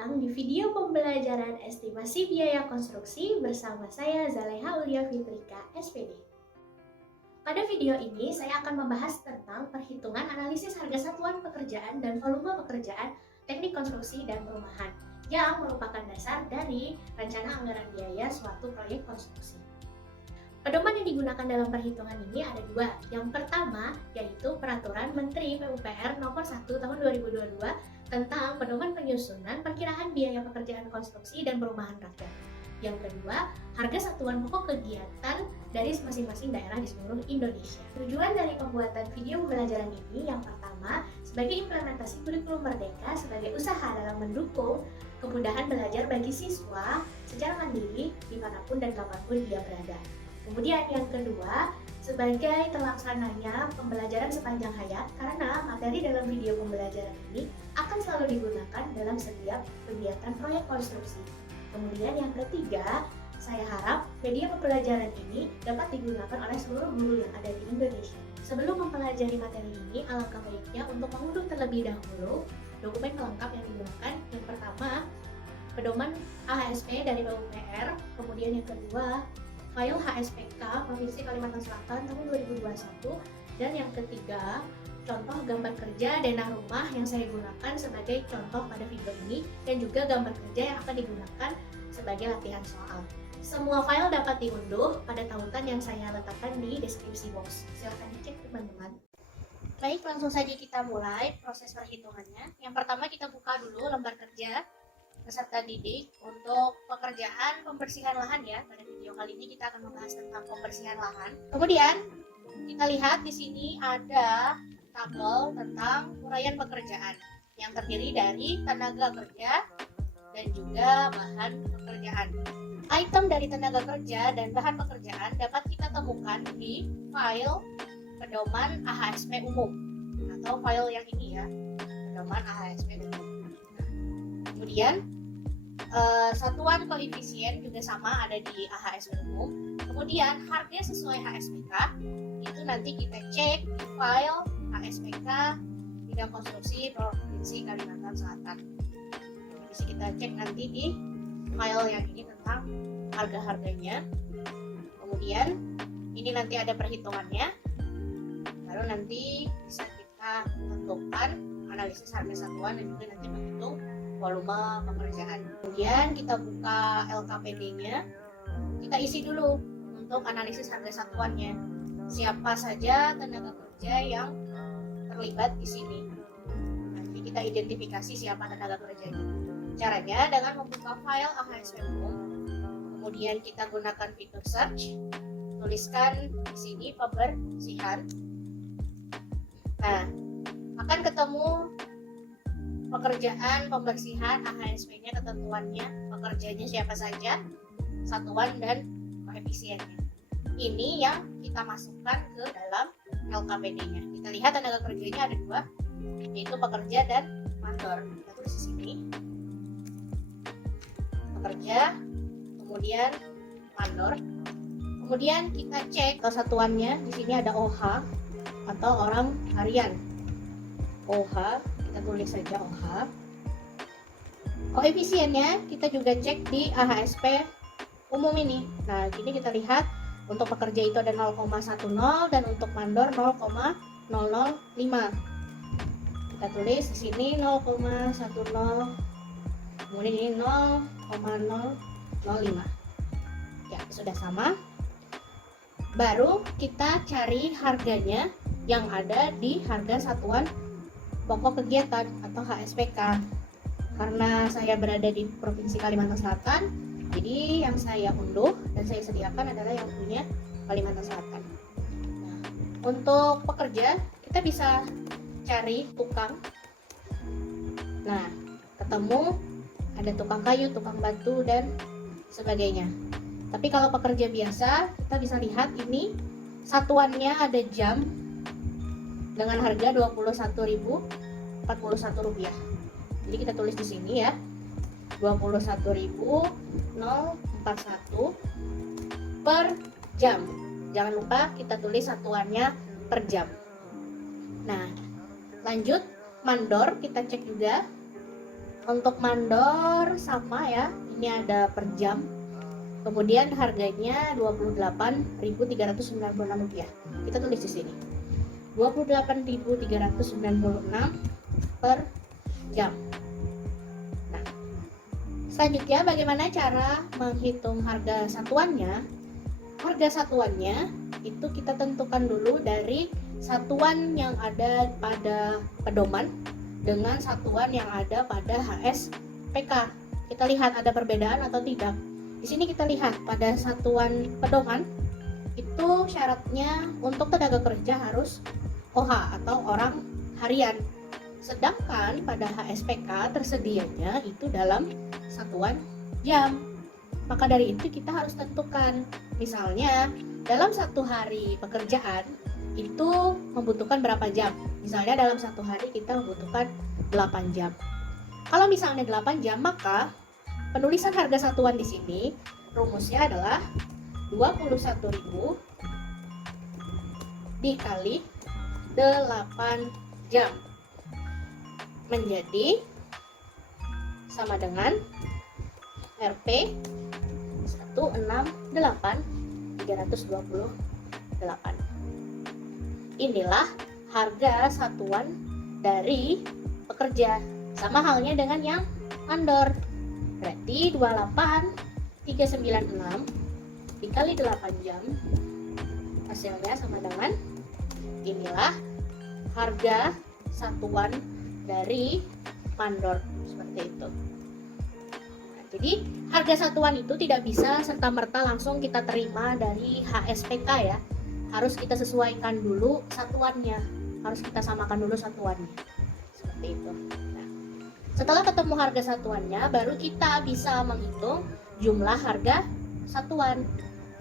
datang di video pembelajaran estimasi biaya konstruksi bersama saya Zaleha Ulia Fitrika, SPD. Pada video ini saya akan membahas tentang perhitungan analisis harga satuan pekerjaan dan volume pekerjaan teknik konstruksi dan perumahan yang merupakan dasar dari rencana anggaran biaya suatu proyek konstruksi. Pedoman yang digunakan dalam perhitungan ini ada dua. Yang pertama yaitu Peraturan Menteri PUPR Nomor 1 Tahun 2022 tentang pedoman penyusunan perkiraan biaya pekerjaan konstruksi dan perumahan rakyat. Yang kedua, harga satuan pokok kegiatan dari masing-masing daerah di seluruh Indonesia. Tujuan dari pembuatan video pembelajaran ini yang pertama, sebagai implementasi kurikulum merdeka sebagai usaha dalam mendukung kemudahan belajar bagi siswa secara mandiri dimanapun dan kapanpun dia berada. Kemudian yang kedua, sebagai terlaksananya pembelajaran sepanjang hayat karena materi dalam video pembelajaran ini akan selalu digunakan dalam setiap kegiatan proyek konstruksi. Kemudian yang ketiga, saya harap media pembelajaran ini dapat digunakan oleh seluruh guru yang ada di Indonesia. Sebelum mempelajari materi ini, alangkah baiknya untuk mengunduh terlebih dahulu dokumen pelengkap yang digunakan. Yang pertama, pedoman AHSP dari PUPR, kemudian yang kedua, file HSPK Provinsi Kalimantan Selatan tahun 2021, dan yang ketiga contoh gambar kerja denah rumah yang saya gunakan sebagai contoh pada video ini, dan juga gambar kerja yang akan digunakan sebagai latihan soal. Semua file dapat diunduh pada tautan yang saya letakkan di deskripsi box. Silahkan dicek teman-teman. Baik, langsung saja kita mulai proses perhitungannya. Yang pertama kita buka dulu lembar kerja peserta didik untuk pekerjaan pembersihan lahan ya. Pada video kali ini kita akan membahas tentang pembersihan lahan. Kemudian kita lihat di sini ada tabel tentang uraian pekerjaan yang terdiri dari tenaga kerja dan juga bahan pekerjaan. Item dari tenaga kerja dan bahan pekerjaan dapat kita temukan di file pedoman AHSP umum atau file yang ini ya, pedoman AHSP umum. Kemudian satuan koefisien juga sama ada di AHSP umum. Kemudian harga sesuai HSPK itu nanti kita cek di file HSPK bidang konstruksi Provinsi Kalimantan Selatan. Bisa kita cek nanti di file yang ini tentang harga-harganya. Kemudian ini nanti ada perhitungannya. Baru nanti bisa kita tentukan analisis harga satuan dan juga nanti menghitung volume pekerjaan. Kemudian kita buka LKPD-nya, kita isi dulu untuk analisis harga satuannya. Siapa saja tenaga kerja yang terlibat di sini. Nanti kita identifikasi siapa tenaga kerjanya. Caranya dengan membuka file AHSP umum, kemudian kita gunakan fitur search, tuliskan di sini pembersihan. Nah, akan ketemu pekerjaan pembersihan AHSP-nya, ketentuannya, pekerjanya siapa saja, satuan dan koefisiennya. Ini yang kita masukkan ke dalam LKPD-nya. Kita lihat tenaga kerjanya ada dua, yaitu pekerja dan mandor. Kita tulis di sini. Pekerja, kemudian mandor. Kemudian kita cek satuannya. Di sini ada OH atau orang harian. OH kita tulis saja OH. Koefisiennya kita juga cek di AHSP umum ini. Nah, ini kita lihat untuk pekerja itu ada 0,10 dan untuk mandor 0,005. Kita tulis di sini 0,10, kemudian ini 0,005. Ya, sudah sama. Baru kita cari harganya yang ada di harga satuan pokok kegiatan atau HSPK. Karena saya berada di Provinsi Kalimantan Selatan, jadi yang saya unduh dan saya sediakan adalah yang punya Kalimantan Selatan. Nah, untuk pekerja kita bisa cari tukang. Nah, ketemu ada tukang kayu, tukang batu dan sebagainya. Tapi kalau pekerja biasa kita bisa lihat ini satuannya ada jam dengan harga Rp21.041. Jadi kita tulis di sini ya, 21.041 per jam. Jangan lupa kita tulis satuannya per jam. Nah, lanjut mandor kita cek juga. Untuk mandor sama ya, ini ada per jam. Kemudian harganya Rp28.396. Kita tulis di sini. 28.396 per jam. Nah, selanjutnya bagaimana cara menghitung harga satuannya? Harga satuannya itu kita tentukan dulu dari satuan yang ada pada pedoman dengan satuan yang ada pada HSPK. Kita lihat ada perbedaan atau tidak. Di sini kita lihat pada satuan pedoman itu syaratnya untuk tenaga kerja harus OH atau orang harian. Sedangkan pada HSPK tersedianya itu dalam satuan jam. Maka dari itu kita harus tentukan. Misalnya dalam satu hari pekerjaan itu membutuhkan berapa jam. Misalnya dalam satu hari kita membutuhkan 8 jam. Kalau misalnya 8 jam, maka penulisan harga satuan di sini rumusnya adalah 21.000 dikali 8 jam menjadi sama dengan Rp 168.328. Inilah harga satuan dari pekerja. Sama halnya dengan yang mandor. Berarti 28.396 dikali 8 jam hasilnya sama dengan inilah harga satuan dari mandor, seperti itu. Nah, jadi harga satuan itu tidak bisa serta-merta langsung kita terima dari HSPK ya. Harus kita sesuaikan dulu satuannya, harus kita samakan dulu satuannya, seperti itu. Nah, setelah ketemu harga satuannya, baru kita bisa menghitung jumlah harga satuan.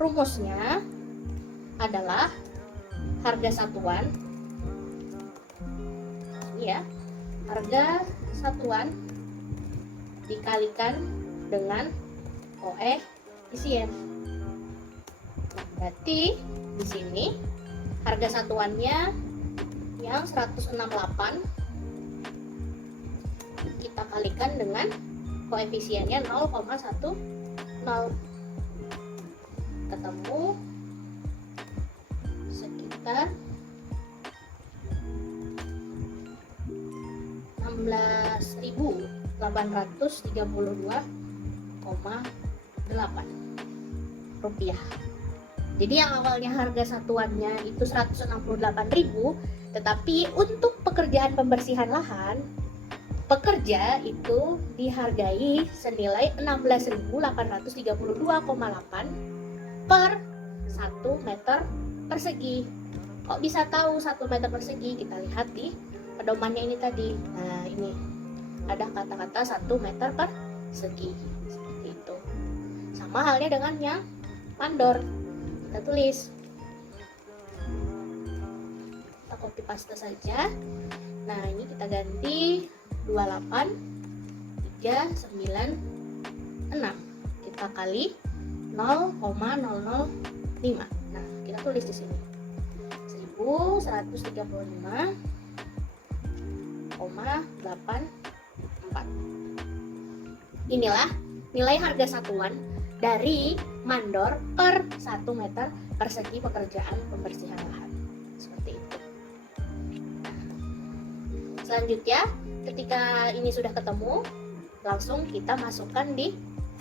Rumusnya adalah harga satuan, ya, harga satuan dikalikan dengan koefisien. Nah, berarti di sini harga satuannya yang 168 kita kalikan dengan koefisiennya 0,10, ketemu sekitar 16.832,8 rupiah. Jadi yang awalnya harga satuannya itu 168.000, tetapi untuk pekerjaan pembersihan lahan, pekerja itu dihargai senilai 16.832,8 per 1 meter persegi. Kok bisa tahu 1 meter persegi? Kita lihat di pedomannya ini tadi. Nah, ini ada kata-kata 1 meter persegi, seperti itu. Sama halnya dengan yang mandor. Kita tulis, kita copy paste saja. Nah, ini kita ganti 28.396 kita kali 0,005. Nah, kita tulis di sini 1135,84. Inilah nilai harga satuan dari mandor per 1 meter persegi pekerjaan pembersihan lahan, seperti itu. Selanjutnya, ketika ini sudah ketemu, langsung kita masukkan di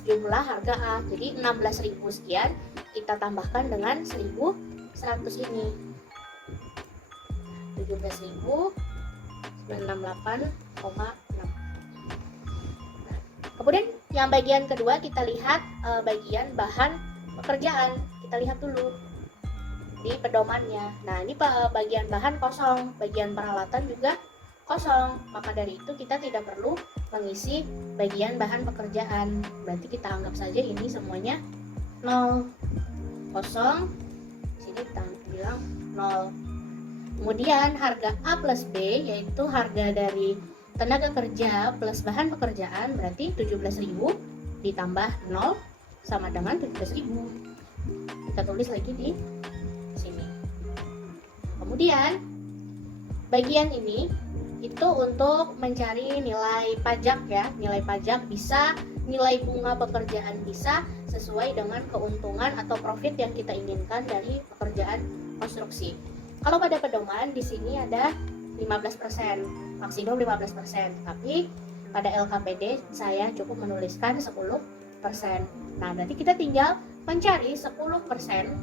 jumlah harga A. Jadi 16.000 sekian kita tambahkan dengan 1.100 ini, 17.968,6. Kemudian yang bagian kedua kita lihat bagian bahan pekerjaan. Kita lihat dulu di pedomannya. Nah, ini bagian bahan kosong, bagian peralatan juga kosong. Maka dari itu kita tidak perlu mengisi bagian bahan pekerjaan. Berarti kita anggap saja ini semuanya 0, kosong. Sini kita bilang 0. Kemudian harga A plus B, yaitu harga dari tenaga kerja plus bahan pekerjaan, berarti 17.000 ditambah 0 sama dengan 17.000. Kita tulis lagi di sini. Kemudian bagian ini Itu untuk mencari nilai pajak ya. Nilai pajak bisa, nilai bunga pekerjaan bisa, sesuai dengan keuntungan atau profit yang kita inginkan dari pekerjaan konstruksi. Kalau pada pedoman di sini ada 15%, maksimum 15%. Tapi pada LKPD saya cukup menuliskan 10%. Nah, berarti kita tinggal mencari 10%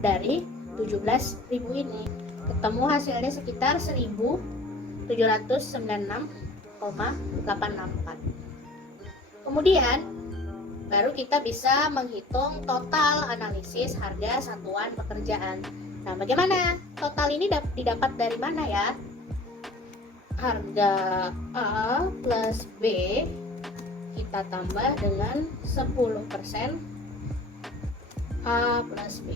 dari 17.000 ini. Ketemu hasilnya sekitar 1.796,864. Kemudian baru kita bisa menghitung total analisis harga satuan pekerjaan. Nah, bagaimana? Total ini didapat dari mana ya? Harga A plus B kita tambah dengan 10% A plus B.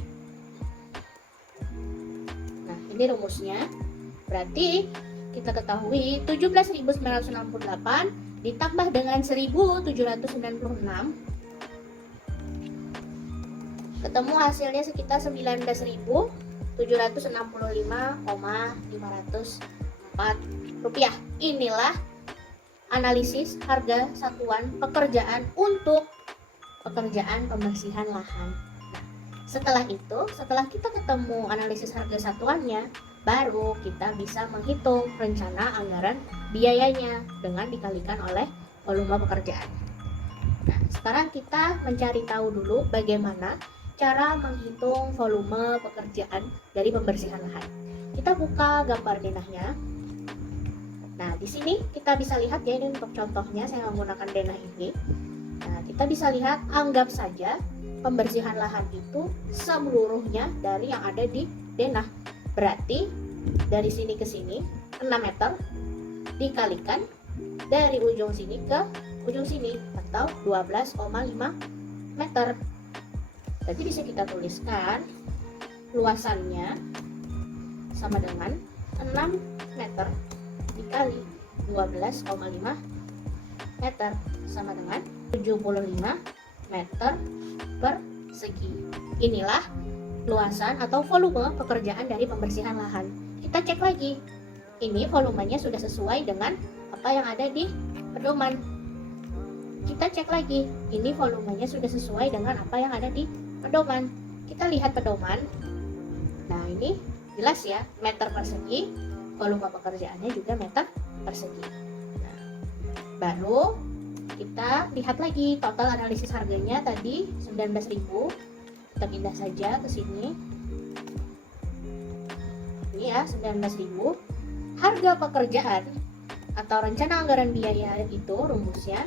Nah, ini rumusnya. Berarti kita ketahui 17.968 ditambah dengan 1.796, ketemu hasilnya sekitar 19.765,504 rupiah. Inilah analisis harga satuan pekerjaan untuk pekerjaan pembersihan lahan. Setelah itu, setelah kita ketemu analisis harga satuannya, baru kita bisa menghitung rencana anggaran biayanya dengan dikalikan oleh volume pekerjaan. Nah, sekarang kita mencari tahu dulu bagaimana cara menghitung volume pekerjaan dari pembersihan lahan. Kita buka gambar denahnya. Nah, di sini kita bisa lihat ya, ini untuk contohnya saya menggunakan denah ini. Nah, kita bisa lihat, anggap saja pembersihan lahan itu seluruhnya dari yang ada di denah. Berarti dari sini ke sini 6 meter dikalikan dari ujung sini ke ujung sini, atau 12,5 meter. Jadi bisa kita tuliskan luasannya sama dengan 6 meter dikali 12,5 meter sama dengan 75 meter persegi. Inilah luasan atau volume pekerjaan dari pembersihan lahan. Kita cek lagi, ini volumenya sudah sesuai dengan apa yang ada di pedoman. Kita cek lagi, ini volumenya sudah sesuai dengan apa yang ada di pedoman. Kita lihat pedoman. Nah, ini jelas ya, meter persegi, volume pekerjaannya juga meter persegi. Nah, baru kita lihat lagi total analisis harganya tadi 19.000. Kita pindah saja ke sini. Ini ya, 19.000. Harga pekerjaan atau rencana anggaran biaya itu rumusnya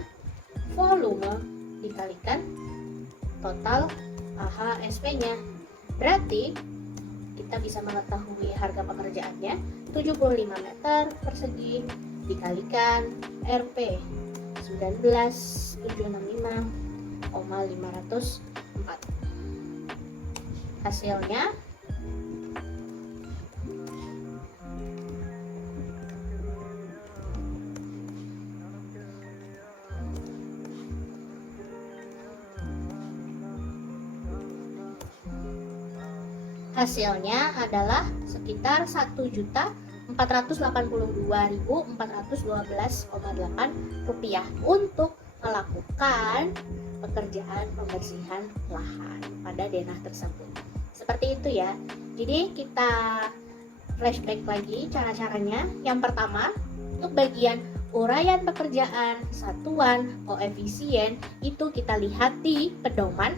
volume dikalikan total AHSP-nya. Berarti kita bisa mengetahui harga pekerjaannya 75 meter persegi dikalikan RP 19.765,504. Hasilnya adalah sekitar 1.482.412,8 rupiah untuk melakukan pekerjaan pembersihan lahan pada denah tersebut. Seperti itu ya. Jadi kita flashback lagi cara-caranya. Yang pertama, untuk bagian uraian pekerjaan, satuan, koefisien itu kita lihat di pedoman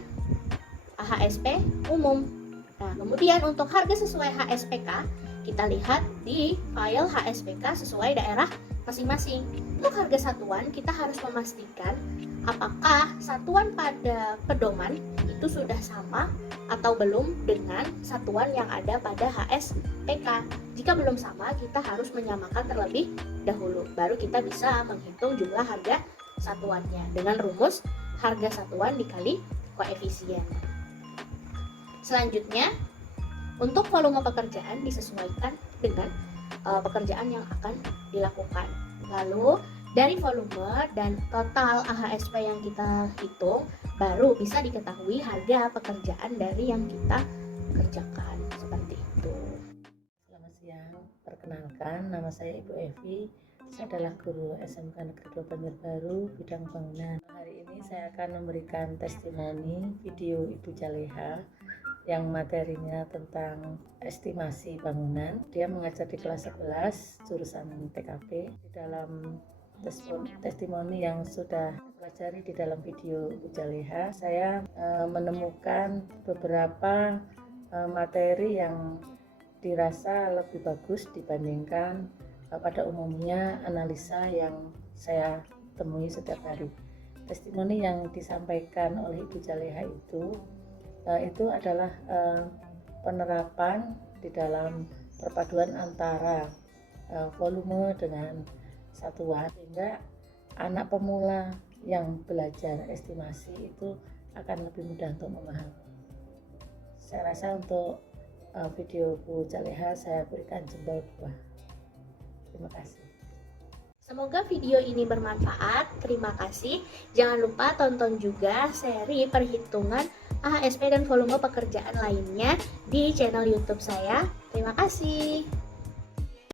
AHSP umum. Nah, kemudian untuk harga sesuai HSPK kita lihat di file HSPK sesuai daerah masing-masing. Untuk harga satuan kita harus memastikan apakah satuan pada pedoman itu sudah sama atau belum dengan satuan yang ada pada HSPK. Jika belum sama, kita harus menyamakan terlebih dahulu. Baru kita bisa menghitung jumlah harga satuannya dengan rumus harga satuan dikali koefisien. Selanjutnya, untuk volume pekerjaan disesuaikan dengan pekerjaan yang akan dilakukan. Lalu dari volume dan total AHSP yang kita hitung, baru bisa diketahui harga pekerjaan dari yang kita kerjakan. Seperti itu. Selamat siang, perkenalkan nama saya Ibu Evi Saya adalah guru SMK Negeri 2 Banjarbaru bidang bangunan. Hari ini saya akan memberikan testimoni video Ibu Jaleha yang materinya tentang estimasi bangunan. Dia mengajar di kelas 11 jurusan TKP. Di dalam testimoni yang sudah pelajari di dalam video Ibu Jaleha, saya menemukan beberapa materi yang dirasa lebih bagus dibandingkan pada umumnya analisa yang saya temui setiap hari. Testimoni yang disampaikan oleh Ibu Jaleha itu adalah penerapan di dalam perpaduan antara volume dengan satuan, sehingga anak pemula yang belajar estimasi itu akan lebih mudah untuk memahami. Saya rasa untuk video Bu Jaleha saya berikan jempol bawah. Terima kasih. Semoga video ini bermanfaat. Terima kasih. Jangan lupa tonton juga seri perhitungan AHSP dan volume pekerjaan lainnya di channel YouTube saya. Terima kasih.